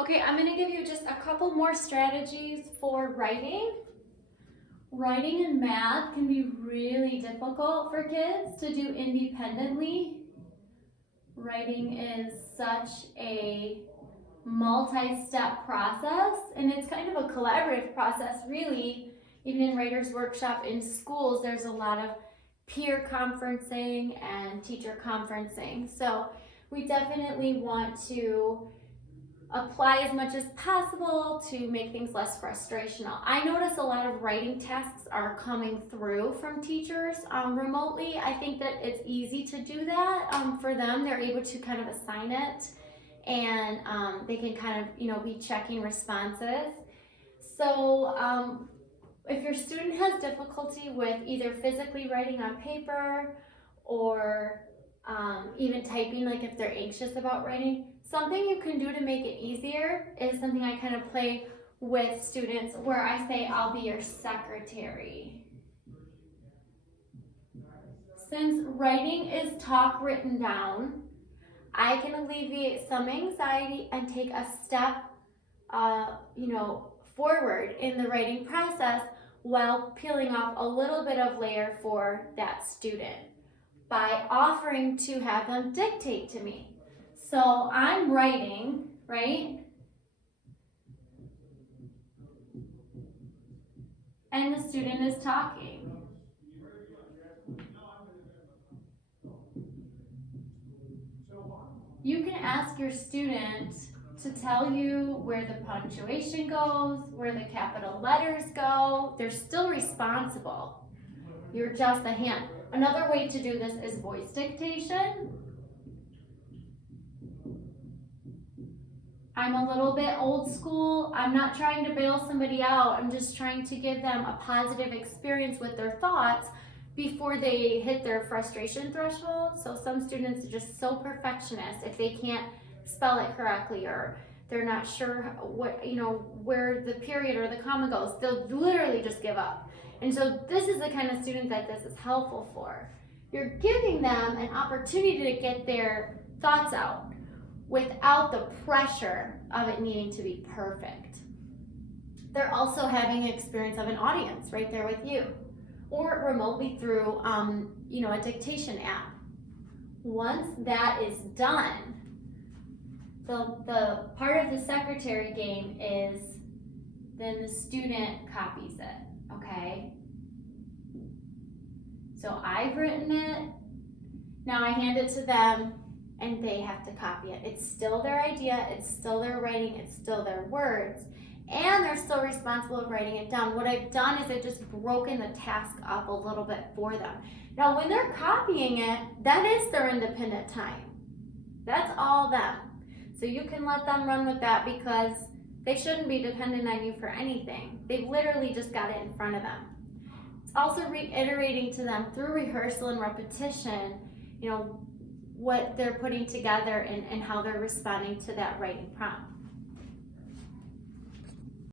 Okay, I'm going to give you just a couple more strategies for writing. Writing and math can be really difficult for kids to do independently. Writing is such a multi-step process, and it's kind of a collaborative process, really. Even in Writer's Workshop in schools, there's a lot of peer conferencing and teacher conferencing. So we definitely want to apply as much as possible to make things less frustrational. I notice a lot of writing tasks are coming through from teachers remotely. I think that it's easy to do that for them. They're able to kind of assign it, and they can kind of, be checking responses. So if your student has difficulty with either physically writing on paper or even typing, like if they're anxious about writing, something you can do to make it easier is something I kind of play with students where I say, I'll be your secretary. Since writing is talk written down, I can alleviate some anxiety and take a step, forward in the writing process while peeling off a little bit of layer for that student by offering to have them dictate to me. So I'm writing, right? And the student is talking. You can ask your student to tell you where the punctuation goes, where the capital letters go. They're still responsible. You're just a hand. Another way to do this is voice dictation. I'm a little bit old school. I'm not trying to bail somebody out. I'm just trying to give them a positive experience with their thoughts before they hit their frustration threshold. So some students are just so perfectionist. If they can't spell it correctly or they're not sure what, where the period or the comma goes, they'll literally just give up. And so this is the kind of student that this is helpful for. You're giving them an opportunity to get their thoughts out without the pressure of it needing to be perfect. They're also having an experience of an audience right there with you, or remotely through a dictation app. Once that is done, the part of the secretary game is then the student copies it, okay? So I've written it, now I hand it to them, and they have to copy it. It's still their idea, it's still their writing, it's still their words, and they're still responsible of writing it down. What I've done is I've just broken the task up a little bit for them. Now when they're copying it, that is their independent time. That's all them. So you can let them run with that because they shouldn't be dependent on you for anything. They've literally just got it in front of them. It's also reiterating to them through rehearsal and repetition, what they're putting together and how they're responding to that writing prompt.